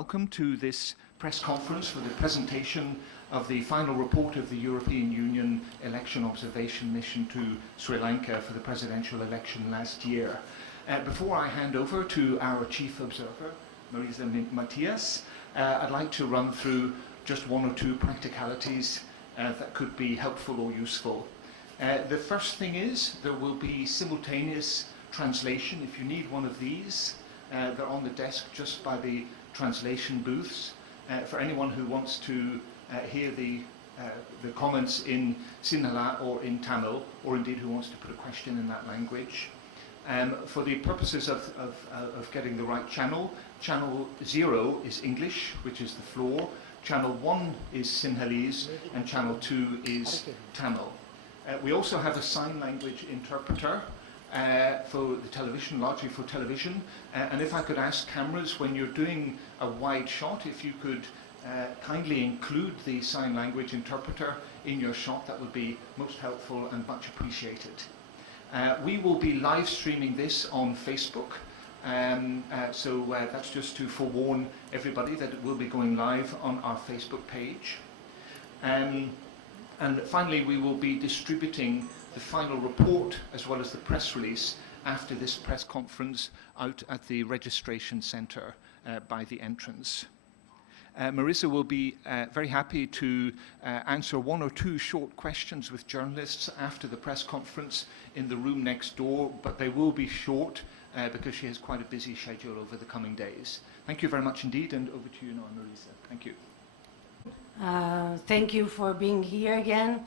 welcome to this press conference for the presentation of the final report of the European Union Election Observation Mission to Sri Lanka for the presidential election last year. Before I hand over to our chief observer, Marisa Matias, I'd like to run through just one or two practicalities that could be helpful or useful. The first thing is there will be simultaneous translation. If you need one of these, they're on the desk just by the translation booths. For anyone who wants to hear the comments in Sinhala or in Tamil, or indeed who wants to put a question in that language. For the purposes of getting the right channel, channel 0 is English, which is the floor. Channel 1 is Sinhalese, and channel 2 is Tamil. We also have a sign language interpreter for the television, largely for television. And if I could ask cameras, when you're doing a wide shot, if you could kindly include the sign language interpreter in your shot, that would be most helpful and much appreciated. We will be live streaming this on Facebook. So that's just to forewarn everybody that it will be going live on our Facebook page. And finally, we will be distributing the final report as well as the press release after this press conference out at the registration centre by the entrance. Marisa will be very happy to answer one or two short questions with journalists after the press conference in the room next door, but they will be short because she has quite a busy schedule over the coming days. Thank you very much indeed, and over to you now, Marisa. Thank you. Thank you for being here again.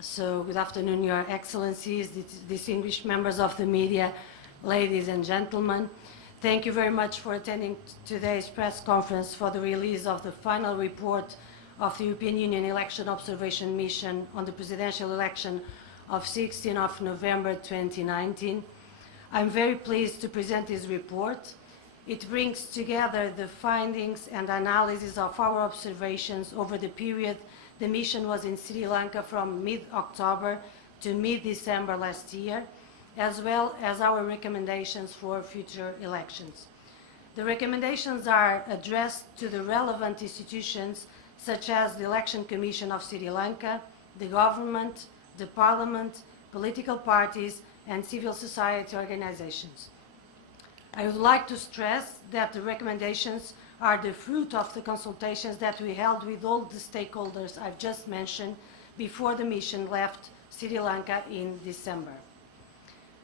So good afternoon, Your Excellencies, distinguished members of the media, ladies and gentlemen. Thank you very much for attending today's press conference for the release of the final report of the European Union Election Observation Mission on the presidential election of 16th of November 2019. I'm very pleased to present this report. It brings together the findings and analysis of our observations over the period the mission was in Sri Lanka from mid-October to mid-December last year, as well as our recommendations for future elections. The recommendations are addressed to the relevant institutions such as the Election Commission of Sri Lanka, the government, the parliament, political parties, and civil society organizations. I would like to stress that the recommendations are the fruit of the consultations that we held with all the stakeholders I've just mentioned before the mission left Sri Lanka in December.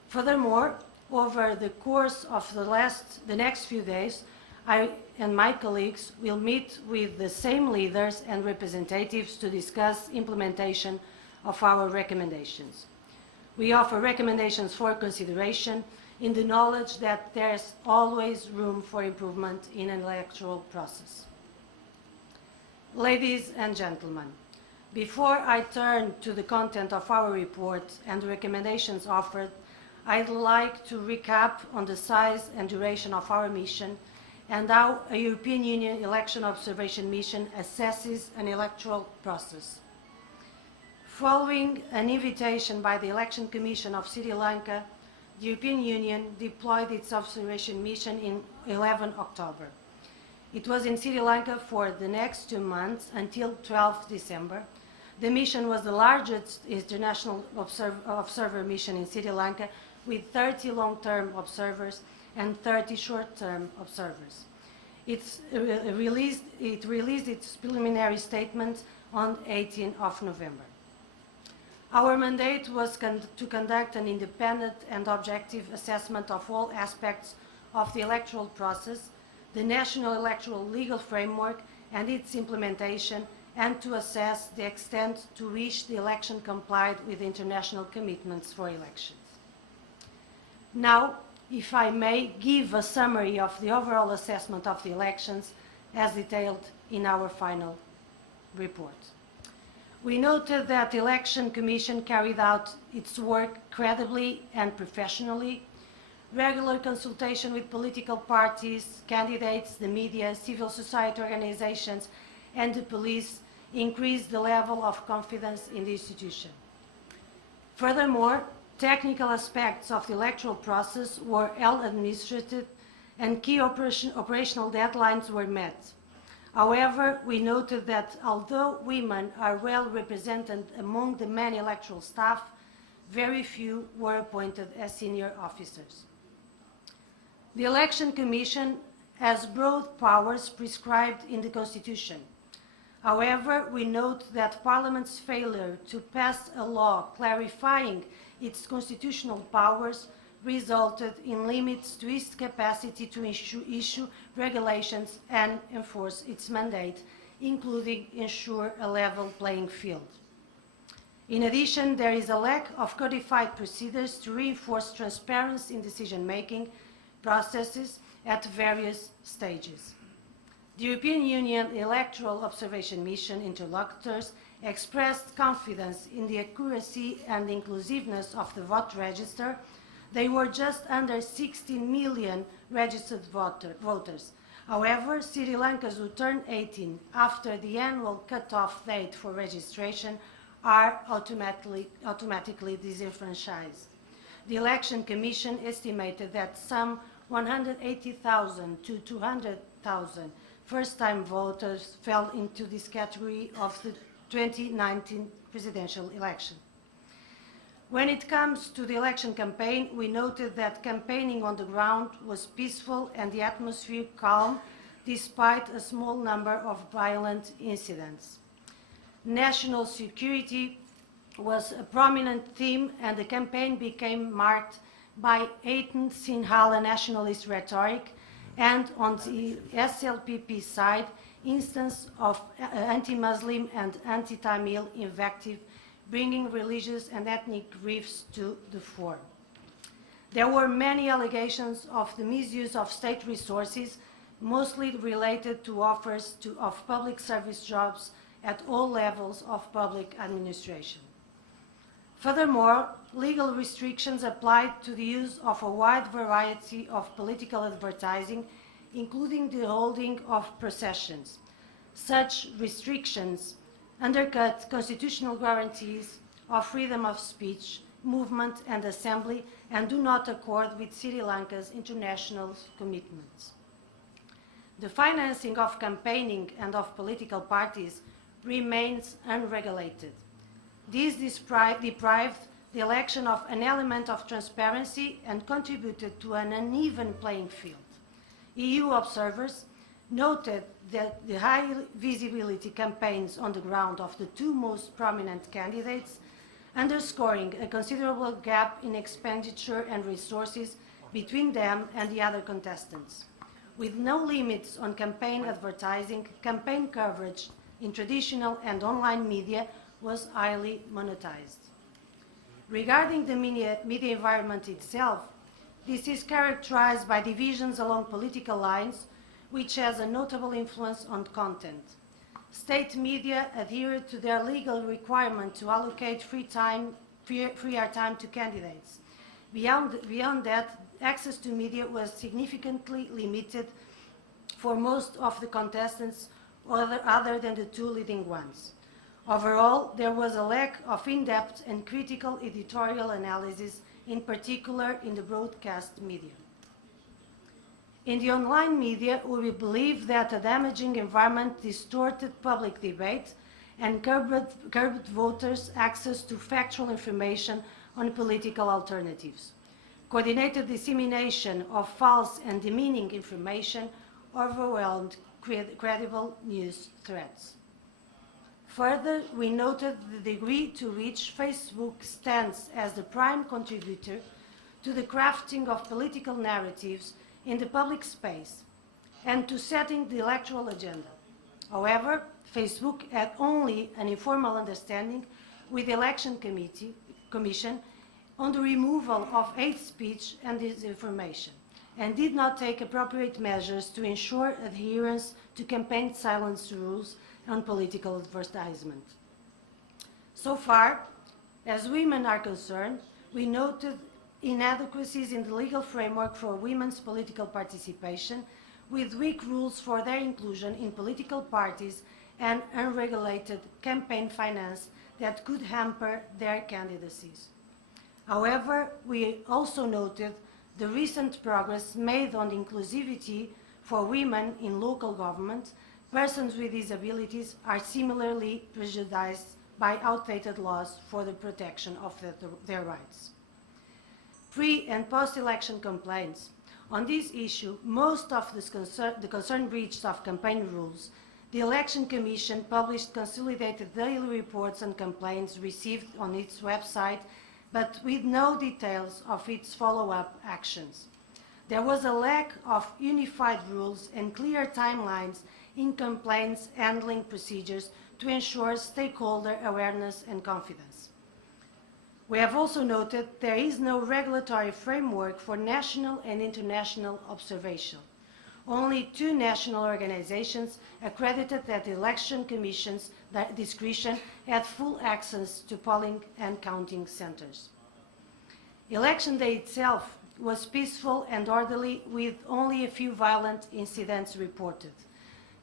Furthermore, over the course of the next few days, I and my colleagues will meet with the same leaders and representatives to discuss implementation of our recommendations. We offer recommendations for consideration in the knowledge that there's always room for improvement in an electoral process. Ladies and gentlemen, before I turn to the content of our report and the recommendations offered, I'd like to recap on the size and duration of our mission and how a European Union Election Observation Mission assesses an electoral process. Following an invitation by the Election Commission of Sri Lanka, the European Union deployed its observation mission in 11 October. It was in Sri Lanka for the next 2 months until 12 December. The mission was the largest international observer mission in Sri Lanka, with 30 long-term observers and 30 short-term observers. It released its preliminary statement on 18th of November. Our mandate was to conduct an independent and objective assessment of all aspects of the electoral process, the national electoral legal framework and its implementation, and to assess the extent to which the election complied with international commitments for elections. Now, if I may give a summary of the overall assessment of the elections as detailed in our final report. We noted that the Election Commission carried out its work credibly and professionally. Regular consultation with political parties, candidates, the media, civil society organizations, and the police increased the level of confidence in the institution. Furthermore, technical aspects of the electoral process were well administered and key operational deadlines were met. However, we noted that although women are well represented among the many electoral staff, very few were appointed as senior officers. The Election Commission has broad powers prescribed in the Constitution. However, we note that Parliament's failure to pass a law clarifying its constitutional powers resulted in limits to its capacity to issue regulations and enforce its mandate, including ensure a level playing field. In addition, there is a lack of codified procedures to reinforce transparency in decision-making processes at various stages. The European Union Electoral Observation Mission interlocutors expressed confidence in the accuracy and inclusiveness of the vote register. They were just under 16 million registered voters. However, Sri Lankans who turn 18 after the annual cut-off date for registration are automatically disenfranchised. The Election Commission estimated that some 180,000 to 200,000 first-time voters fell into this category of the 2019 presidential election. When it comes to the election campaign, we noted that campaigning on the ground was peaceful and the atmosphere calm, despite a small number of violent incidents. National security was a prominent theme, and the campaign became marked by heightened Sinhala nationalist rhetoric and, on the SLPP side, instances of anti-Muslim and anti-Tamil invective, bringing religious and ethnic rifts to the fore. There were many allegations of the misuse of state resources, mostly related to offers of public service jobs at all levels of public administration. Furthermore, legal restrictions applied to the use of a wide variety of political advertising, including the holding of processions. Such restrictions undercut constitutional guarantees of freedom of speech, movement and assembly, and do not accord with Sri Lanka's international commitments. The financing of campaigning and of political parties remains unregulated. This deprived the election of an element of transparency and contributed to an uneven playing field. EU observers noted that the high visibility campaigns on the ground of the two most prominent candidates, underscoring a considerable gap in expenditure and resources between them and the other contestants. With no limits on campaign advertising, campaign coverage in traditional and online media was highly monetized. Regarding the media environment itself, this is characterized by divisions along political lines, which has a notable influence on content. State media adhered to their legal requirement to allocate free airtime to candidates. Beyond that, access to media was significantly limited for most of the contestants other than the two leading ones. Overall, there was a lack of in-depth and critical editorial analysis, in particular in the broadcast media. In the online media, we believe that a damaging environment distorted public debate and curbed voters' access to factual information on political alternatives. Coordinated dissemination of false and demeaning information overwhelmed credible news threats. Further, we noted the degree to which Facebook stands as the prime contributor to the crafting of political narratives in the public space and to setting the electoral agenda. However, Facebook had only an informal understanding with the Election Commission on the removal of hate speech and disinformation, and did not take appropriate measures to ensure adherence to campaign silence rules on political advertisement. So far, as women are concerned, we noted inadequacies in the legal framework for women's political participation, with weak rules for their inclusion in political parties and unregulated campaign finance that could hamper their candidacies. However, we also noted the recent progress made on inclusivity for women in local government, persons with disabilities are similarly prejudiced by outdated laws for the protection of their rights. Pre- and post-election complaints. On this issue, most of the concern breaches of campaign rules, the Election Commission published consolidated daily reports and complaints received on its website, but with no details of its follow-up actions. There was a lack of unified rules and clear timelines in complaints handling procedures to ensure stakeholder awareness and confidence. We have also noted there is no regulatory framework for national and international observation. Only 2 national organizations accredited at the Election Commission's discretion had full access to polling and counting centers. Election day itself was peaceful and orderly, with only a few violent incidents reported.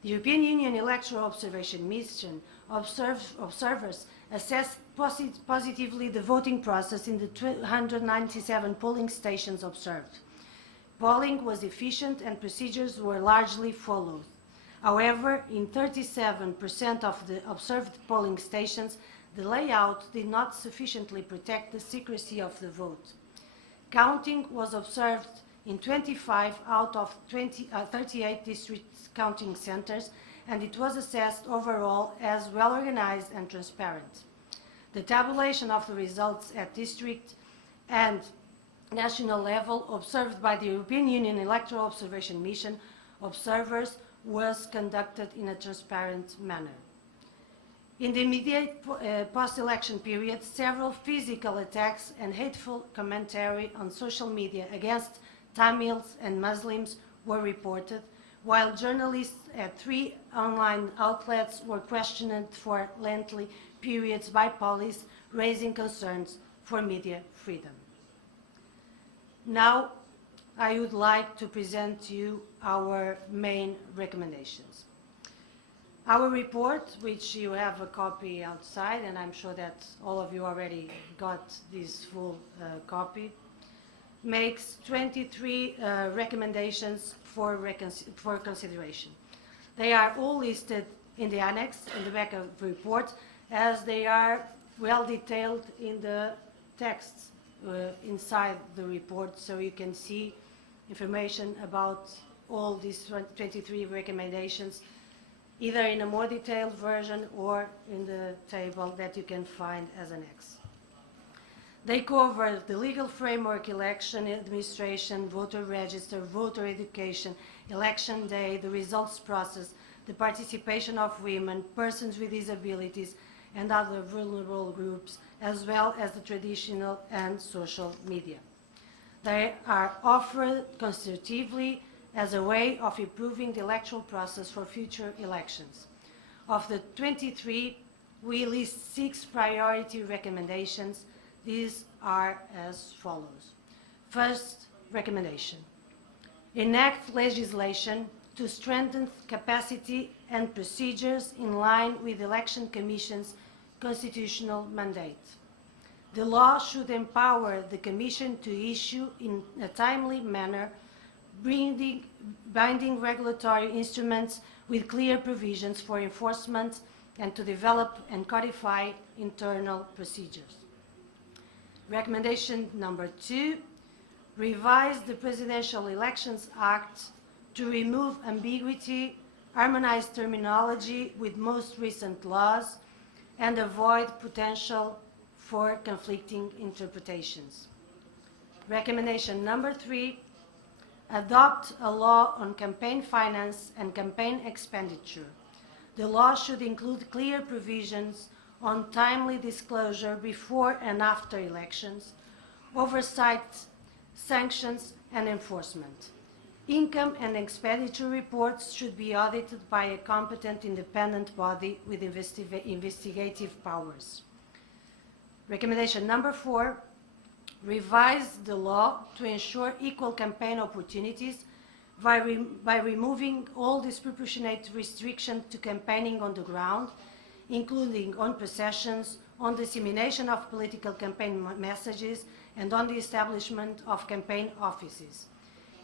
The European Union Electoral Observation Mission observers assessed positively the voting process in the 297 polling stations observed. Polling was efficient and procedures were largely followed. However, in 37% of the observed polling stations, the layout did not sufficiently protect the secrecy of the vote. Counting was observed in 25 out of 38 district counting centers, and it was assessed overall as well organized and transparent. The tabulation of the results at district and national level observed by the European Union Electoral Observation Mission observers was conducted in a transparent manner. In the immediate post-election period, several physical attacks and hateful commentary on social media against Tamils and Muslims were reported, while journalists at 3 online outlets were questioned for lengthy periods by police, raising concerns for media freedom. Now, I would like to present to you our main recommendations. Our report, which you have a copy outside, and I'm sure that all of you already got this full copy, makes 23 recommendations for consideration. They are all listed in the annex, in the back of the report, as they are well detailed in the texts inside the report, so you can see information about all these 23 recommendations, either in a more detailed version or in the table that you can find as annex. They cover the legal framework, election administration, voter register, voter education, election day, the results process, the participation of women, persons with disabilities, and other vulnerable groups, as well as the traditional and social media. They are offered constructively as a way of improving the electoral process for future elections. Of the 23, we list 6 priority recommendations. These are as follows. First recommendation: enact legislation to strengthen capacity and procedures in line with the Election Commission's constitutional mandate. The law should empower the Commission to issue in a timely manner binding regulatory instruments with clear provisions for enforcement and to develop and codify internal procedures. Recommendation number 2, revise the Presidential Elections Act to remove ambiguity, harmonize terminology with most recent laws, and avoid potential for conflicting interpretations. Recommendation number 3, adopt a law on campaign finance and campaign expenditure. The law should include clear provisions on timely disclosure before and after elections, oversight, sanctions, and enforcement. Income and expenditure reports should be audited by a competent independent body with investigative powers. Recommendation number 4, revise the law to ensure equal campaign opportunities by removing all disproportionate restrictions to campaigning on the ground, including on processions, on dissemination of political campaign messages, and on the establishment of campaign offices.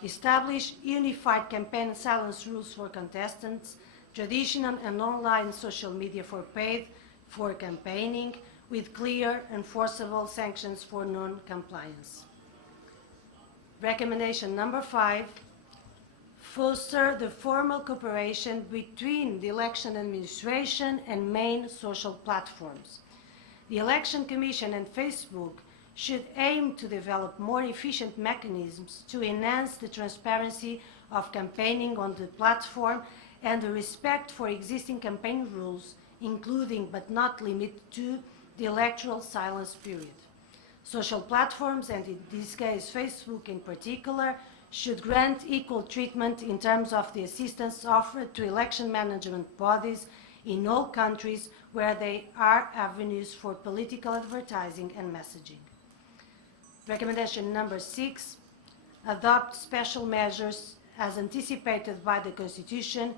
Establish unified campaign silence rules for contestants, traditional and online social media for paid for campaigning, with clear enforceable sanctions for non-compliance. Recommendation number 5, foster the formal cooperation between the election administration and main social platforms. The Election Commission and Facebook should aim to develop more efficient mechanisms to enhance the transparency of campaigning on the platform and the respect for existing campaign rules, including but not limited to the electoral silence period. Social platforms, and in this case Facebook in particular, should grant equal treatment in terms of the assistance offered to election management bodies in all countries where they are avenues for political advertising and messaging. Recommendation number 6, adopt special measures as anticipated by the Constitution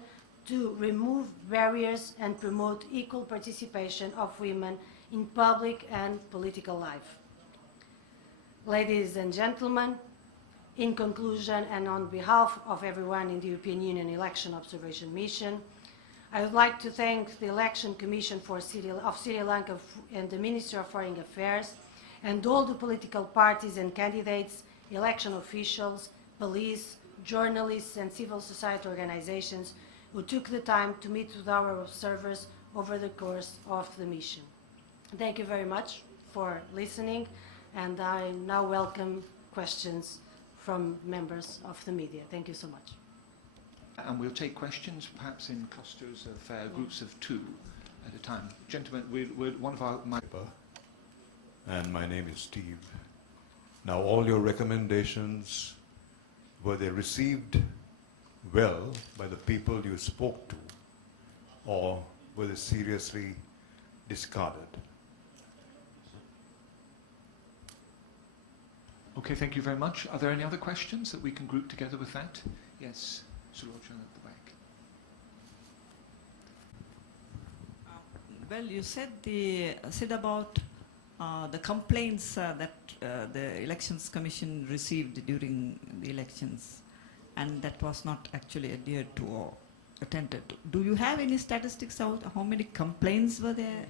to remove barriers and promote equal participation of women in public and political life. Ladies and gentlemen, in conclusion and on behalf of everyone in the European Union Election Observation Mission, I would like to thank the Election Commission of Sri Lanka and the Ministry of Foreign Affairs and all the political parties and candidates, election officials, police, journalists and civil society organizations who took the time to meet with our observers over the course of the mission. Thank you very much for listening, and I now welcome questions from members of the media. Thank you so much. And we'll take questions, perhaps in clusters of groups of 2 at a time. Gentlemen, one of our... And my name is Steve. Now, all your recommendations, were they received well by the people you spoke to, or were they seriously discarded? Okay, thank you very much. Are there any other questions that we can group together with that? Yes, Sulochana at the back. Well, you said about the complaints that the Elections Commission received during the elections, and that was not actually adhered to or attended to. Do you have any statistics out how many complaints were there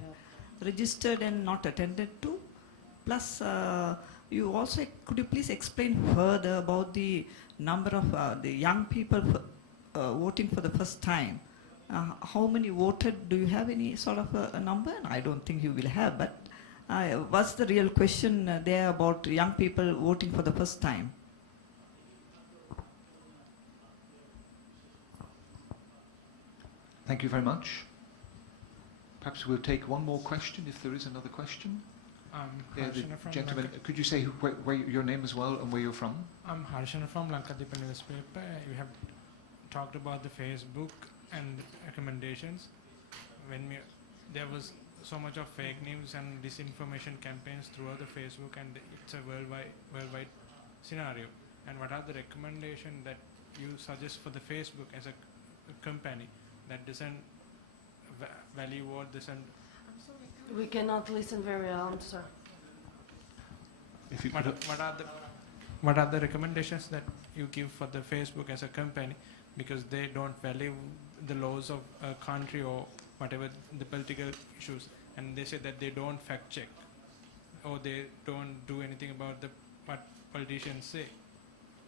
registered and not attended to? Plus, you also, could you please explain further about the number of the young people voting for the first time? How many voted? Do you have any sort of a number? I don't think you will have, but what's the real question there about young people voting for the first time? Thank you very much. Perhaps we'll take one more question if there is another question. The gentleman, could you say where your name as well and where you're from? I'm Harshan from Lankadipa newspaper. You have talked about the Facebook and recommendations. There was so much of fake news and disinformation campaigns throughout the Facebook, and it's a worldwide scenario. And what are the recommendations that you suggest for the Facebook as a company that doesn't value or doesn't... We cannot listen very well, sir. If you what are the recommendations that you give for the Facebook as a company, because they don't value the laws of a country or whatever the political issues, and they say that they don't fact check or they don't do anything about what politicians say.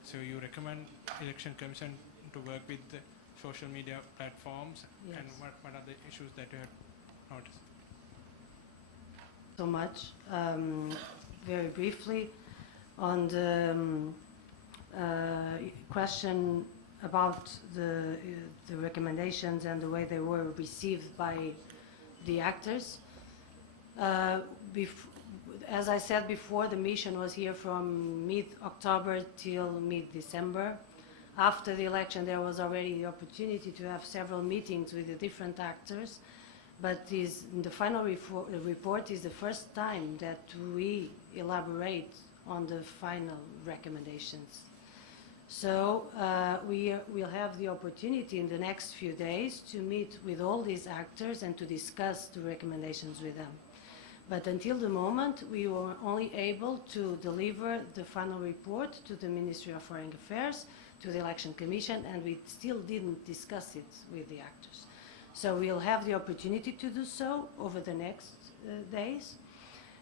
So you recommend Election Commission to work with the social media platforms, Yes. and what are the issues that you have noticed? So much. Very briefly, on the question about the recommendations and the way they were received by the actors. As I said before, the mission was here from mid-October till mid-December. After the election, there was already the opportunity to have several meetings with the different actors, but the final report is the first time that we elaborate on the final recommendations. So we will have the opportunity in the next few days to meet with all these actors and to discuss the recommendations with them. But until the moment, we were only able to deliver the final report to the Ministry of Foreign Affairs, to the Election Commission, and we still didn't discuss it with the actors. So we'll have the opportunity to do so over the next days.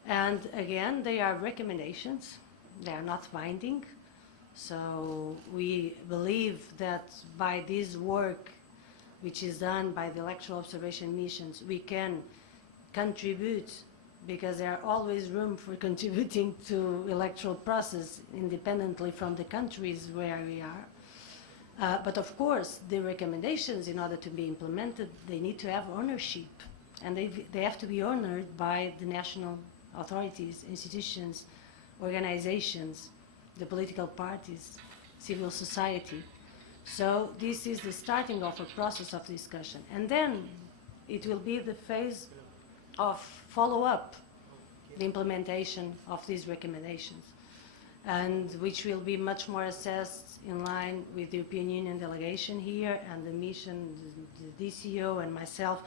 And again, they are recommendations. They are not binding. So we believe that by this work, which is done by the electoral observation missions, we can contribute, because there are always room for contributing to electoral process independently from the countries where we are. But of course, the recommendations, in order to be implemented, they need to have ownership, and they have to be honored by the national authorities, institutions, organizations, the political parties, civil society. So this is the starting of a process of discussion. And then it will be the phase of follow-up, the implementation of these recommendations, and which will be much more assessed in line with the European Union delegation here, and the mission, the DCO and myself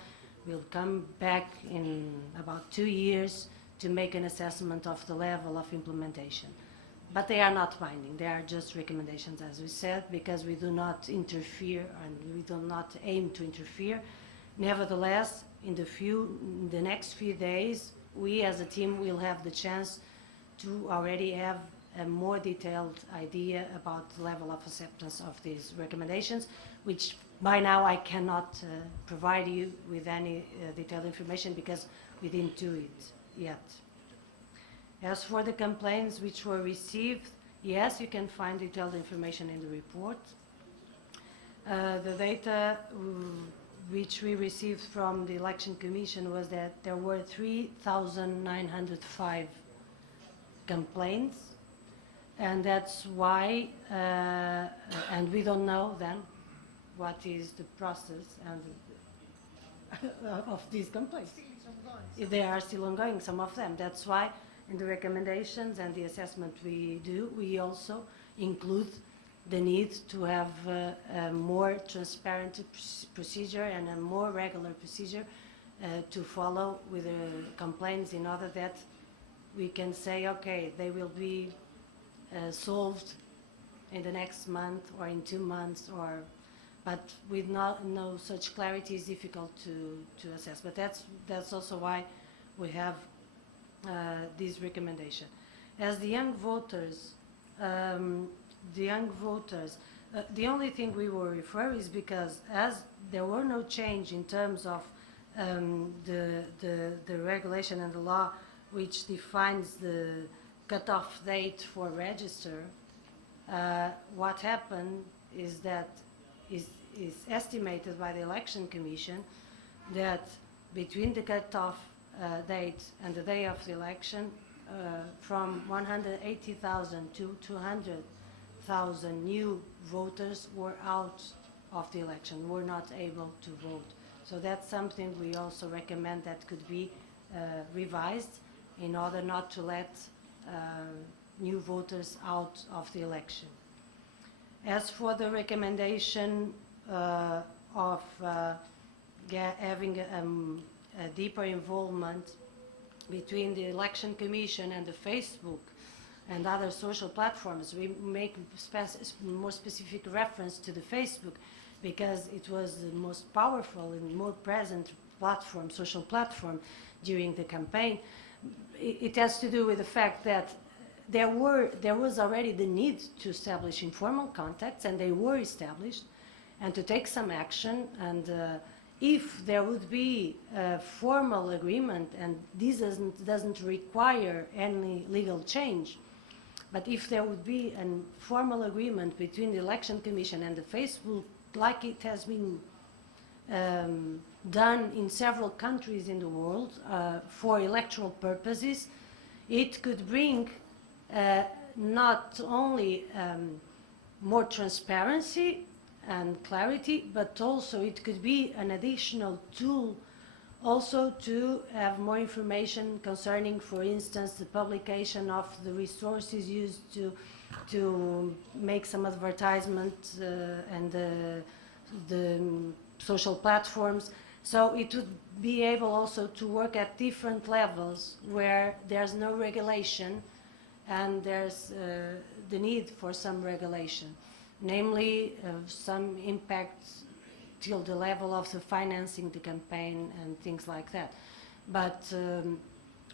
will come back in about 2 years to make an assessment of the level of implementation. But they are not binding. They are just recommendations, as we said, because we do not interfere and we do not aim to interfere. Nevertheless, in the next few days, we as a team will have the chance to already have a more detailed idea about the level of acceptance of these recommendations, which by now I cannot provide you with any detailed information because we didn't do it yet. As for the complaints which were received, yes, you can find detailed information in the report. The data which we received from the Election Commission was that there were 3,905 complaints, and that's why, and we don't know then what is the process and of these complaints. They are still ongoing, some of them. That's why in the recommendations and the assessment we do, we also include the need to have a more transparent procedure and a more regular procedure to follow with the complaints, in order that we can say, okay, they will be solved in the next month or in 2 months, but with no such clarity is difficult to assess. But that's also why we have this recommendation. As the young voters, the only thing we will refer is because as there were no change in terms of the regulation and the law which defines the cutoff date for register, what happened is that is estimated by the Election Commission that between the cutoff date and the day of the election, from 180,000 to 200,000 new voters were out of the election, were not able to vote. So that's something we also recommend that could be revised in order not to let new voters out of the election. As for the recommendation of having a deeper involvement between the Election Commission and the Facebook and other social platforms, we make more specific reference to the Facebook because it was the most powerful and more present platform, social platform during the campaign. It has to do with the fact that there was already the need to establish informal contacts, and they were established, and to take some action. And if there would be a formal agreement, and this doesn't require any legal change, but if there would be a formal agreement between the Election Commission and the Facebook, like it has been done in several countries in the world for electoral purposes, it could bring not only more transparency and clarity, but also it could be an additional tool also to have more information concerning, for instance, the publication of the resources used to make some advertisement and the social platforms. So it would be able also to work at different levels where there's no regulation and there's the need for some regulation, namely some impacts till the level of the financing the campaign and things like that. But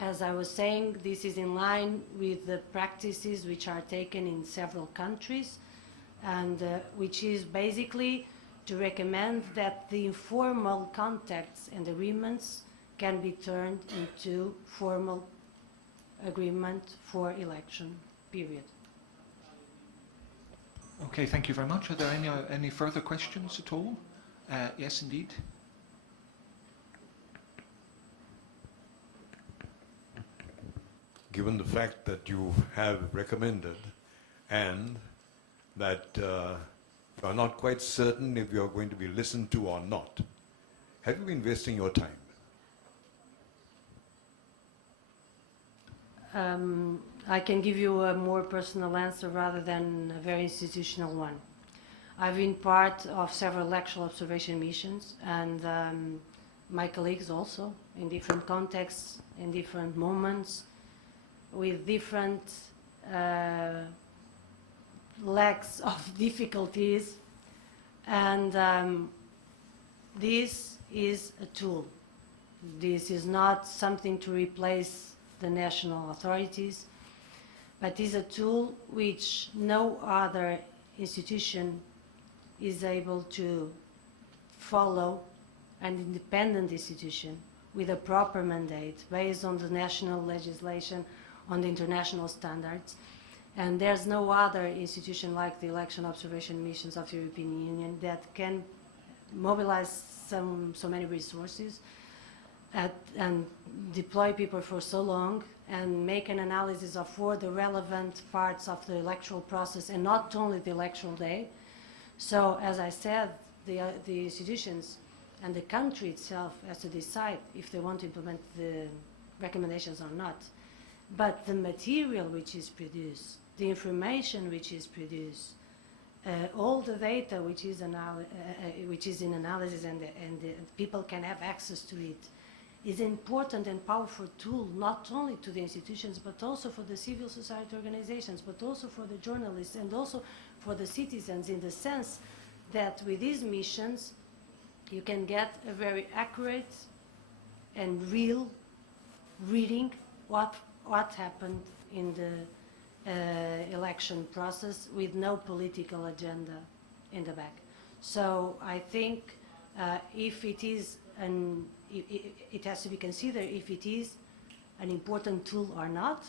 as I was saying, this is in line with the practices which are taken in several countries, and which is basically to recommend that the informal contacts and agreements can be turned into formal agreement for election period. Okay, thank you very much. Are there any further questions at all? Yes, indeed. Given the fact that you have recommended and that you are not quite certain if you are going to be listened to or not, have you been wasting your time? I can give you a more personal answer rather than a very institutional one. I've been part of several electoral observation missions, and my colleagues also, in different contexts, in different moments, with different lacks of difficulties, and this is a tool. This is not something to replace the national authorities, but is a tool which no other institution is able to follow, an independent institution with a proper mandate based on the national legislation, on the international standards. And there's no other institution like the election observation missions of the European Union that can mobilize so many resources and deploy people for so long and make an analysis of all the relevant parts of the electoral process and not only the electoral day. So, as I said, the institutions and the country itself has to decide if they want to implement the recommendations or not. But the material which is produced, the information which is produced, all the data which is in analysis and people can have access to it, is an important and powerful tool not only to the institutions but also for the civil society organizations, but also for the journalists and also for the citizens, in the sense that with these missions you can get a very accurate and real reading what happened in the election process with no political agenda in the back. So I think if it is it has to be considered if it is an important tool or not,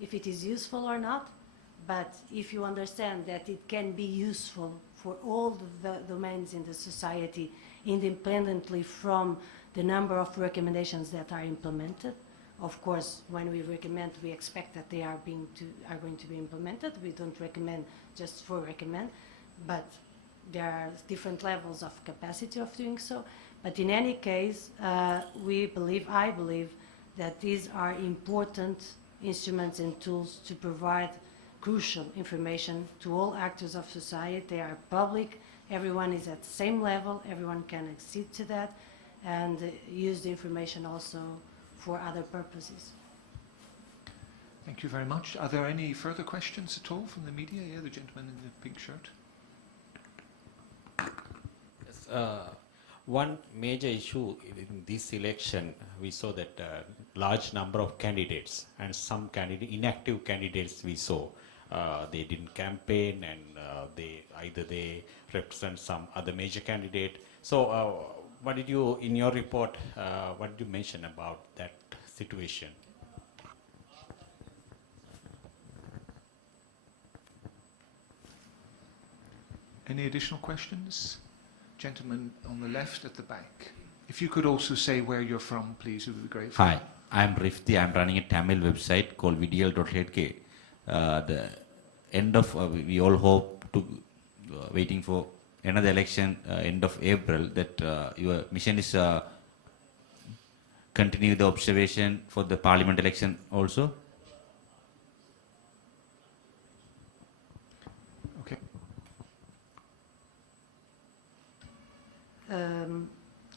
if it is useful or not, but if you understand that it can be useful for all the domains in the society independently from the number of recommendations that are implemented. Of course, when we recommend, we expect that they are going to be implemented. We don't recommend just for recommend, but there are different levels of capacity of doing so. But in any case, I believe that these are important instruments and tools to provide crucial information to all actors of society. They are public, everyone is at the same level, everyone can accede to that and use the information also for other purposes. Thank you very much. Are there any further questions at all from the media? Yeah, the gentleman in the pink shirt. Yes, one major issue in this election, we saw that large number of candidates and some inactive candidates we saw. They didn't campaign and they represent some other major candidate. So what did you, in your report, what did you mention about that situation? Any additional questions? Gentleman on the left at the back. If you could also say where you're from, please, it would be great. Hi, I'm Rifti. I'm running a Tamil website called vdl.lk. The end of, we all hope to, waiting for another election, end of April, that your mission is continue the observation for the parliament election also? Okay.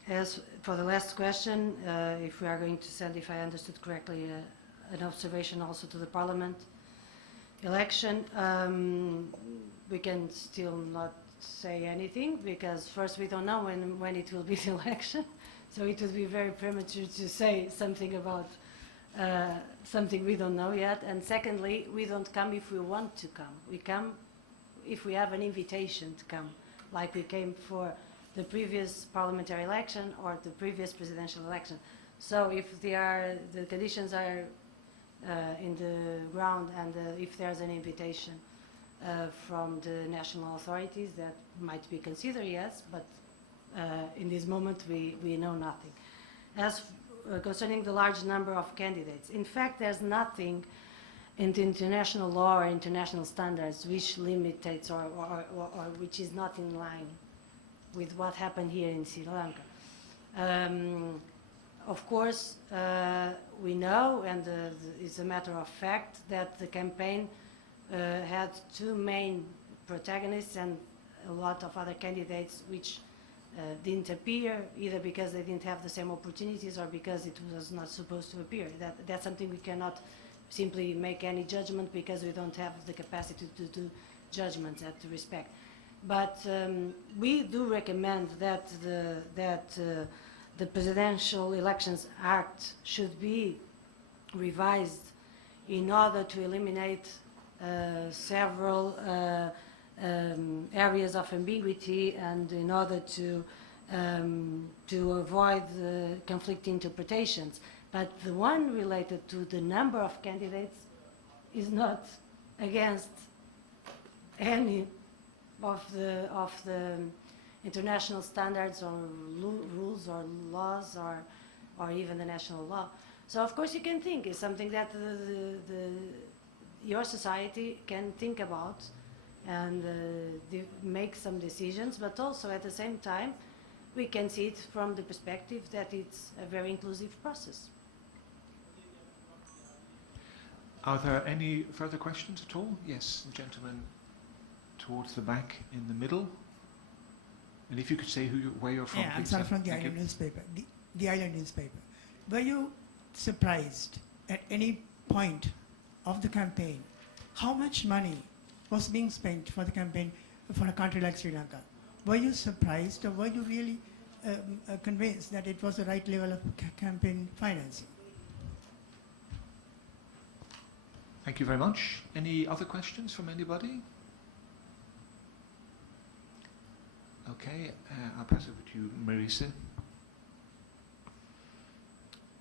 As for the last question, if we are going to send, if I understood correctly, an observation also to the Parliament election, we can still not say anything because first we don't know when it will be the election, so it would be very premature to say something about something we don't know yet. And secondly, we don't come if we want to come. We come if we have an invitation to come, like we came for the previous parliamentary election or the previous presidential election. So if the conditions are in the ground and if there's an invitation from the national authorities, that might be considered, yes, but in this moment we know nothing. As concerning the large number of candidates, in fact there's nothing in the international law or international standards which limitates or which is not in line with what happened here in Sri Lanka. Of course, we know, and it's a matter of fact, that the campaign had two main protagonists and a lot of other candidates which didn't appear, either because they didn't have the same opportunities or because it was not supposed to appear. That's something we cannot simply make any judgment because we don't have the capacity to do judgments at the respect. But we do recommend that the Presidential Elections Act should be revised in order to eliminate several areas of ambiguity and in order to avoid conflicting interpretations. But the one related to the number of candidates is not against any of the international standards or rules or laws or even the national law. So of course you can think it's something that your society can think about and make some decisions, but also at the same time we can see it from the perspective that it's a very inclusive process. Are there any further questions at all? Yes, the gentleman towards the back in the middle. And if you could say where you're from, yeah, please. I'm from the Island newspaper. The Island newspaper. Were you surprised at any point of the campaign how much money was being spent for the campaign for a country like Sri Lanka? Were you surprised, or were you really convinced that it was the right level of campaign financing? Thank you very much. Any other questions from anybody? Okay, I'll pass over to you, Marisa.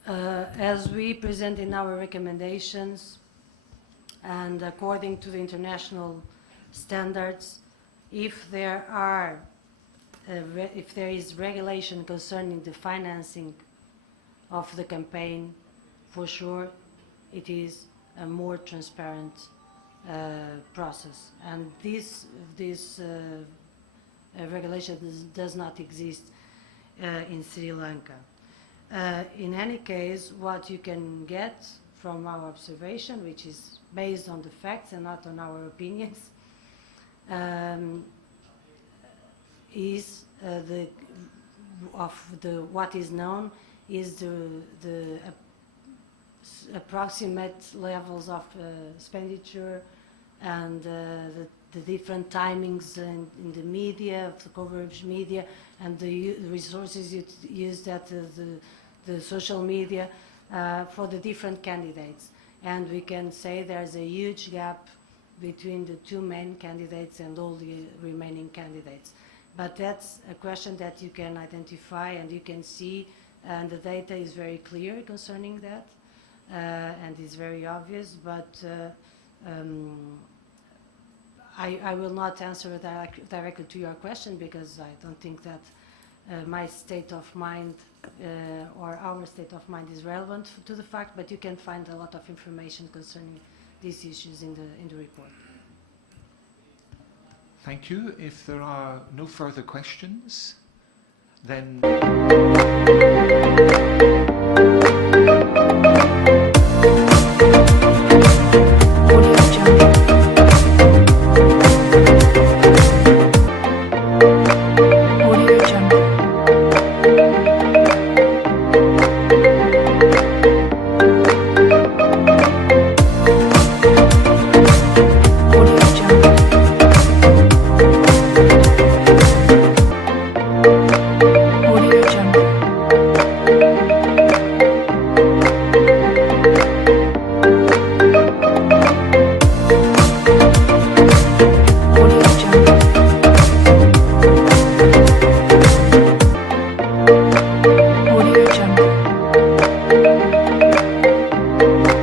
As we present in our recommendations, and according to the international standards, if there is regulation concerning the financing of the campaign, for sure it is a more transparent process. And this regulation does not exist in Sri Lanka. In any case, what you can get from our observation, which is based on the facts and not on our opinions, is what is known is the approximate levels of expenditure and the different timings in the media, the coverage media, and the resources used at the social media for the different candidates. And we can say there's a huge gap between the two main candidates and all the remaining candidates. But that's a question that you can identify and you can see, and the data is very clear concerning that, and is very obvious, but I will not answer directly to your question because I don't think that my state of mind or our state of mind is relevant to the fact, but you can find a lot of information concerning these issues in the report. Thank you. If there are no further questions, then Audio Jungle. you.